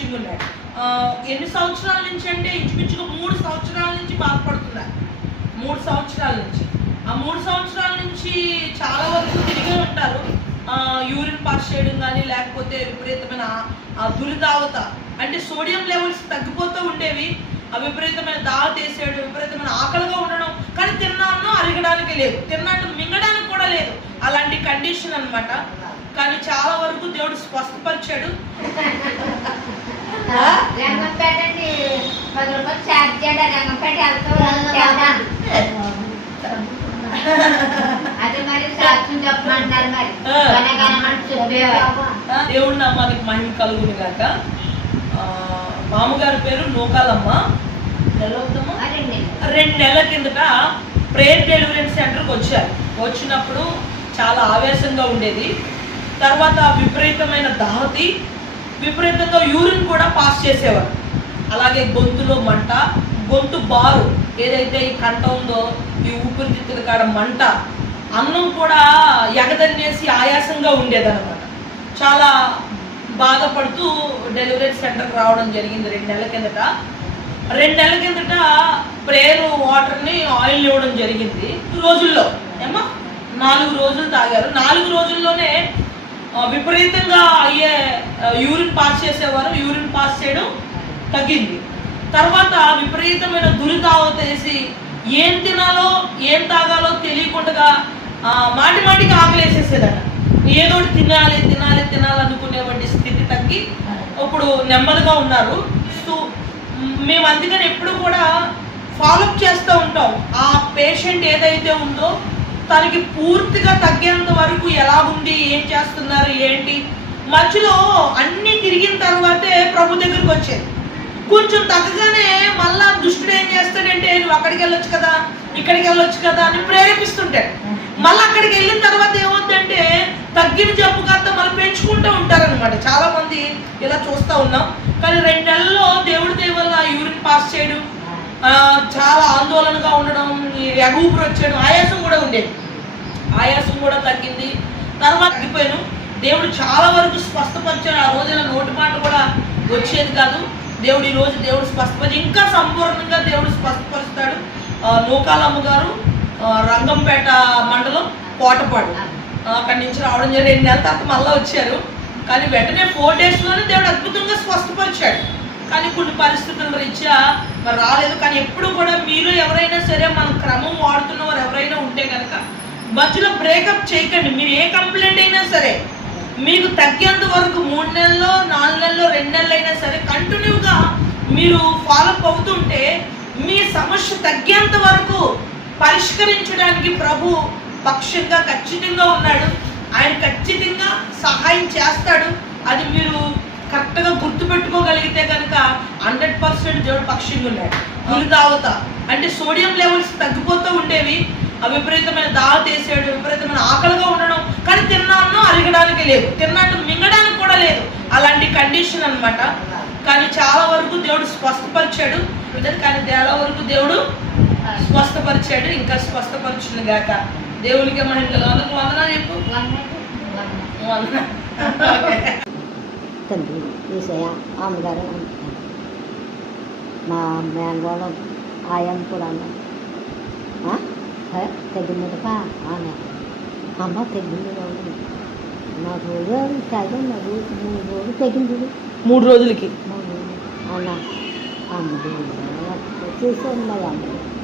పక్షిగా ఉన్నాయి ఎన్ని సంవత్సరాల నుంచి అంటే ఇంచుమించుగా మూడు సంవత్సరాల నుంచి బాధపడుతున్నారు. మూడు సంవత్సరాల నుంచి. ఆ మూడు సంవత్సరాల నుంచి చాలా వరకు తిరిగే ఉంటారు. యూరిన్ పాస్ చేయడం కానీ లేకపోతే విపరీతమైన దురిదావత అంటే సోడియం లెవెల్స్ తగ్గిపోతూ ఉండేవి. ఆ విపరీతమైన దావత వేసేయడం విపరీతమైన ఆకలిగా ఉండడం కానీ తిన్నాను అరగడానికి లేదు. తిన్నాను మింగడానికి కూడా లేదు. అలాంటి కండిషన్ అన్నమాట. కానీ చాలా వరకు దేవుడు స్వస్థపరిచాడు. రంగంపేట అండి. పది రూపాయలు ఛార్జ్ చేయడం. రంగంపేట వెళ్తాం. అది మరి సాక్ష్యం చెప్పమంటారు మరి. ఆ. కొనగలమని చెప్పేవారు. ఆ, దేవుడి నామానికి మహిమ కలుగును గాక. ఆ, మామగారి పేరు నూకాలమ్మ. రెండు నెలల. కిందట ప్రేయర్ డెలివరీ సెంటర్కి వచ్చారు. వచ్చినప్పుడు చాలా ఆవేశంగా ఉండేది. తర్వాత విపరీతమైన దాహతి విపరీతంగా యూరిన్ కూడా పాస్ చేసేవారు. అలాగే గొంతులో మంట గొంతు బారు ఏదైతే ఈ కంట ఉందో ఈ ఊపిరితిత్తుల కాడ మంట అన్నం కూడా ఎగదన్నేసి ఆయాసంగా ఉండేదన్నమాట. చాలా బాధపడుతూ డెలివరీ సెంటర్కి రావడం జరిగింది రెండు నెలల కిందట. రెండు నెలల కిందట ప్రేయర్ వాటర్ని ఆయిల్ ఇవ్వడం జరిగింది. రోజుల్లో. ఏమా నాలుగు రోజులు తాగారు. నాలుగు విపరీతంగా అయ్యే యూరిన్ పాస్ చేసేవారు. యూరిన్ పాస్ చేయడం తగ్గింది. తర్వాత విపరీతమైన దురితావత వేసి ఏం తినాలో ఏం తాగాలో తెలియకుండా మాటి మాటికి ఆకలేసేసేదట. ఏదో ఒకటి తినాలి తినాలి తినాలనుకునేటువంటి స్థితి తగ్గి ఇప్పుడు నెమ్మదిగా ఉన్నారు. సో మేము అందుకని ఎప్పుడు కూడా ఫాలోఅప్ చేస్తూ ఉంటాం. ఆ పేషెంట్ ఏదైతే ఉందో తనకి పూర్తిగా తగ్గేంత వరకు ఎలా ఉంది ఏం చేస్తున్నారు ఏంటి? మధ్యలో అన్నీ తిరిగిన తర్వాతే ప్రభు దగ్గరికి వచ్చేది కొంచెం తగ్గగానే మళ్ళా దుష్టుడు ఏం చేస్తాడంటే నువ్వు అక్కడికి వెళ్ళొచ్చు కదా ఇక్కడికి వెళ్ళొచ్చు కదా అని ప్రేరేపిస్తుంటాడు. మళ్ళీ అక్కడికి వెళ్ళిన తర్వాత ఏమవుతుందంటే తగ్గిన జబ్బు కాస్త మళ్ళీ పెంచుకుంటూ ఉంటారనమాట చాలా మంది ఇలా చూస్తూ ఉన్నాం. కానీ రెండు నెలల్లో దేవుడి దేవుళ్ళ వల్ల యూరిన్ పాస్ చేయడం చాలా ఆందోళనగా ఉండడం ఈ ఎగూపురు వచ్చేయడం ఆయాసం కూడా ఉండేది. ఆయాసం కూడా తగ్గింది. తర్వాత తగ్గిపోయాను దేవుడు చాలా వరకు స్పష్టపరిచాడు ఆ రోజున నోటి మాట కూడా వచ్చేది కాదు. దేవుడు ఈ రోజు దేవుడు స్పష్టపరిచి ఇంకా సంపూర్ణంగా దేవుడు స్పష్టపరుస్తాడు నూకాలమ్మ గారు రంగంపేట మండలం కోటపాడు. అక్కడి నుంచి రావడం జరిగింది. రెండు నెలల తర్వాత మళ్ళీ వచ్చారు. కానీ వెంటనే ఫోర్ డేస్లోనే దేవుడు అద్భుతంగా స్పష్టపరిచాడు కానీ కొన్ని పరిస్థితుల రీత్యా మరి రాలేదు. కానీ ఎప్పుడు కూడా మీరు సరే మనం క్రమం వాడుతున్న వారు ఎవరైనా ఉంటే కనుక మధ్యలో బ్రేకప్ చేయకండి. మీరు ఏ కంప్లైంట్ అయినా సరే మీకు తగ్గేంత వరకు మూడు నెలల్లో నాలుగు నెలల్లో రెండు నెలలు అయినా సరే కంటిన్యూగా మీరు ఫాలోఅప్ అవుతుంటే మీ సమస్య తగ్గేంత వరకు పరిష్కరించడానికి ప్రభు పక్షంగా ఖచ్చితంగా ఉన్నాడు. ఆయన ఖచ్చితంగా సహాయం చేస్తాడు. అది మీరు కరెక్ట్గా గుర్తుపెట్టుకోగలిగితే కనుక హండ్రెడ్ పర్సెంట్ దేవుడు ఉన్నాయి ఉన్నాడు గురిదావత అంటే సోడియం లెవెల్స్ తగ్గిపోతూ ఉండేవి. అవిపరీతమైన విపరీతమైన దావత వేసేయడం విపరీతమైన ఆకలిగా ఉండడం. కానీ తిన్నాను అరగడానికి లేదు. తిన్నాను మింగడానికి కూడా లేదు. అలాంటి కండిషన్ అన్నమాట. కానీ చాలా వరకు దేవుడు స్వస్థపరిచాడు. కానీ చాలా వరకు దేవుడు స్వస్థపరిచాడు. ఇంకా స్వస్థపరిచింది గాక. దేవునికి మహిళలు అందరికి వందనా చెప్పు? తండ్రి ఈసయ అమ్మగారు అంటున్నాను మా మేనగోళం ఆయన కూడా తగ్గిందట ఆమె అమ్మ తగ్గింది రోజు నాకు రోజు తగ్గం నాకు మూడు రోజులు తగ్గింది మూడు రోజులకి? మూడు రోజులు. అన్న. అమ్మ చూసాను మరి అమ్మ.